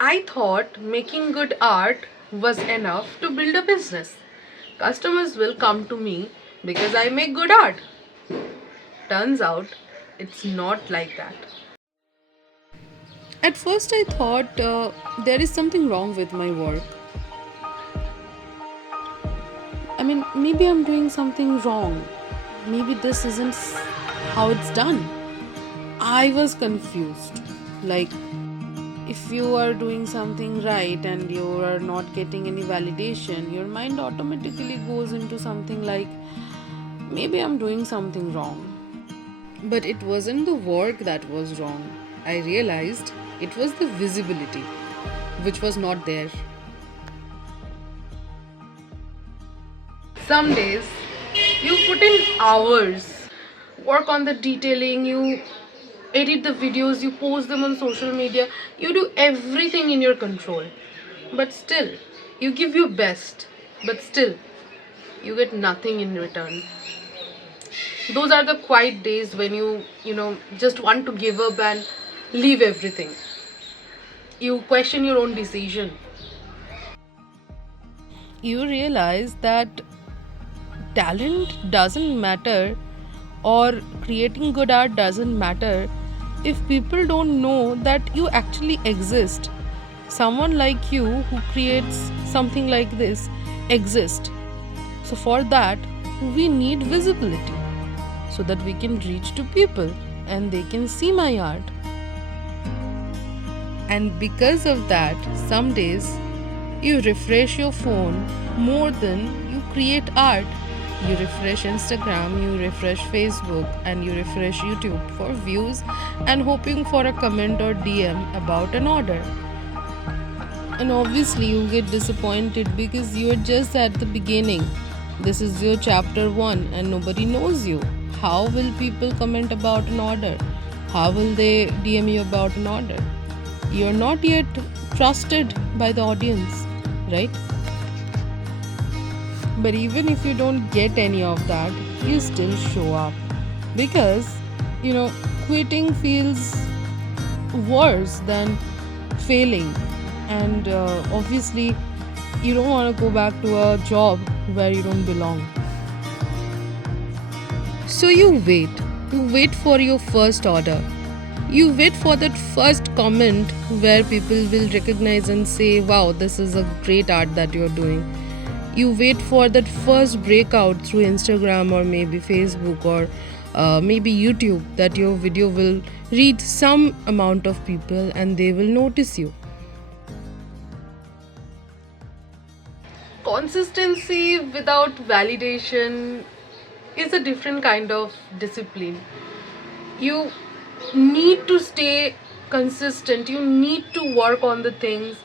I thought making good art was enough to build a business. Customers will come to me because I make good art. Turns out it's not like that. At first, I thought there is something wrong with my work. I mean, maybe I'm doing something wrong. Maybe this isn't how it's done. I was confused. Like, if you are doing something right and you are not getting any validation, your mind automatically goes into something like, maybe I'm doing something wrong. But it wasn't the work that was wrong. I realized it was the visibility, which was not there. Some days you put in hours, work on the detailing, you edit the videos, you post them on social media, you do everything in your control. But still, you give your best, but still, you get nothing in return. Those are the quiet days when you just want to give up and leave everything. You question your own decision. You realize that talent doesn't matter or creating good art doesn't matter if people don't know that you actually exist. Someone like you who creates something like this exists. So for that, we need visibility so that we can reach to people and they can see my art. And because of that, some days you refresh your phone more than you create art. You refresh Instagram, you refresh Facebook, and you refresh YouTube for views and hoping for a comment or DM about an order. And obviously, you get disappointed because you are just at the beginning. This is your chapter 1 and nobody knows you. How will people comment about an order? How will they DM you about an order? You're not yet trusted by the audience, right? But even if you don't get any of that, you still show up because quitting feels worse than failing, and obviously, you don't want to go back to a job where you don't belong. So you wait for your first order. You wait for that first comment where people will recognize and say, wow, this is a great art that you're doing. You wait for that first breakout through Instagram or maybe Facebook or maybe YouTube, that your video will reach some amount of people and they will notice you. Consistency without validation is a different kind of discipline. You need to stay consistent, you need to work on the things,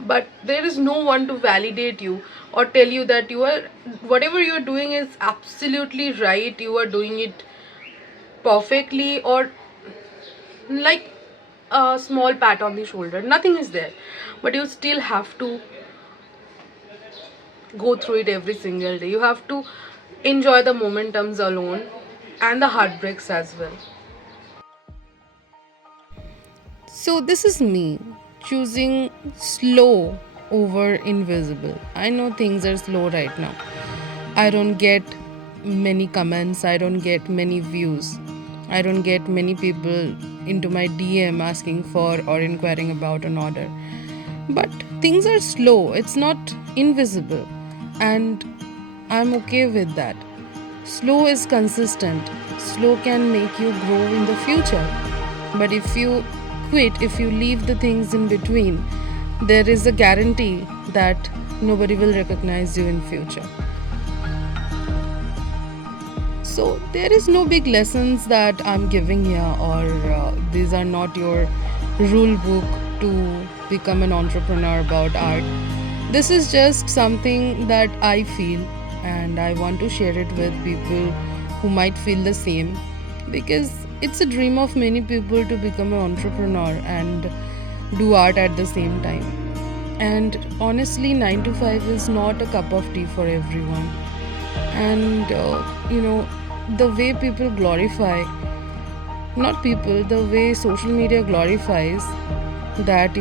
but there is no one to validate you or tell you that you are whatever you're doing is absolutely right, you are doing it perfectly, or like a small pat on the shoulder. Nothing is there, but you still have to go through it every single day. You have to enjoy the momentums alone and the heartbreaks as well. So, this is me choosing slow over invisible. I know things are slow right now. I don't get many comments, I don't get many views, I don't get many people into my DM asking for or inquiring about an order. But things are slow, it's not invisible, and I'm okay with that. Slow is consistent, slow can make you grow in the future. But if you quit, if you leave the things in between, there is a guarantee that nobody will recognize you in future. So there is no big lessons that I'm giving here, or these are not your rule book to become an entrepreneur about art. This is just something that I feel, and I want to share it with people who might feel the same, because it's a dream of many people to become an entrepreneur and do art at the same time. And honestly, 9 to 5 is not a cup of tea for everyone. And the way people glorify, not people, the way social media glorifies that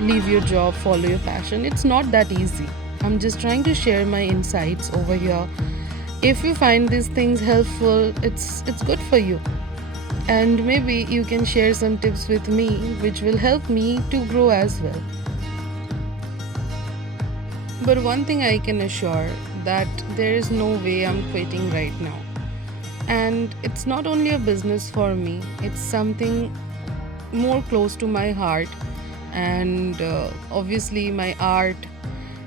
leave your job, follow your passion. It's not that easy. I'm just trying to share my insights over here. If you find these things helpful, it's good for you. And maybe you can share some tips with me which will help me to grow as well. But one thing I can assure, that there is no way I'm quitting right now. And it's not only a business for me, it's something more close to my heart, and obviously my art.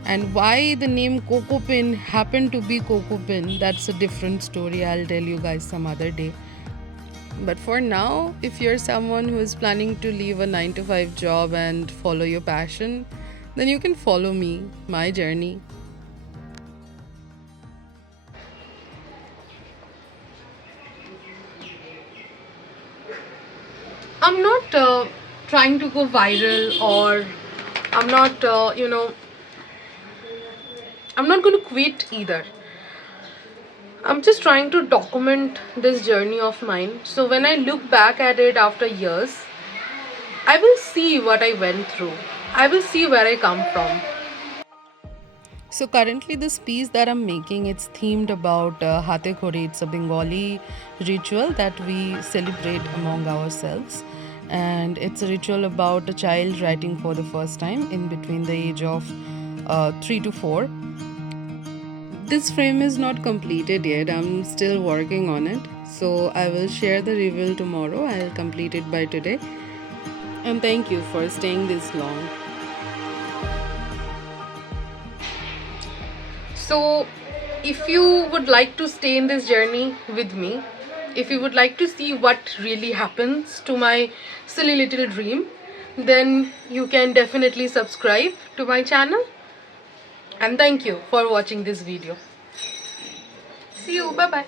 And why the name Coco Pin happened to be Coco Pin, that's a different story. I'll tell you guys some other day. But for now, if you're someone who is planning to leave a 9 to 5 job and follow your passion, then you can follow me, my journey. I'm not trying to go viral, or I'm not, I'm not going to quit either. I'm just trying to document this journey of mine. So when I look back at it after years, I will see what I went through. I will see where I come from. So currently, this piece that I'm making, it's themed about Hate Khori. It's a Bengali ritual that we celebrate among ourselves, and it's a ritual about a child writing for the first time in between the age of 3 to 4. This frame is not completed yet. I'm still working on it, so I will share the reveal tomorrow. I'll complete it by today. And thank you for staying this long. So, if you would like to stay in this journey with me, if you would like to see what really happens to my silly little dream, then you can definitely subscribe to my channel. And thank you for watching this video. See you. Bye bye.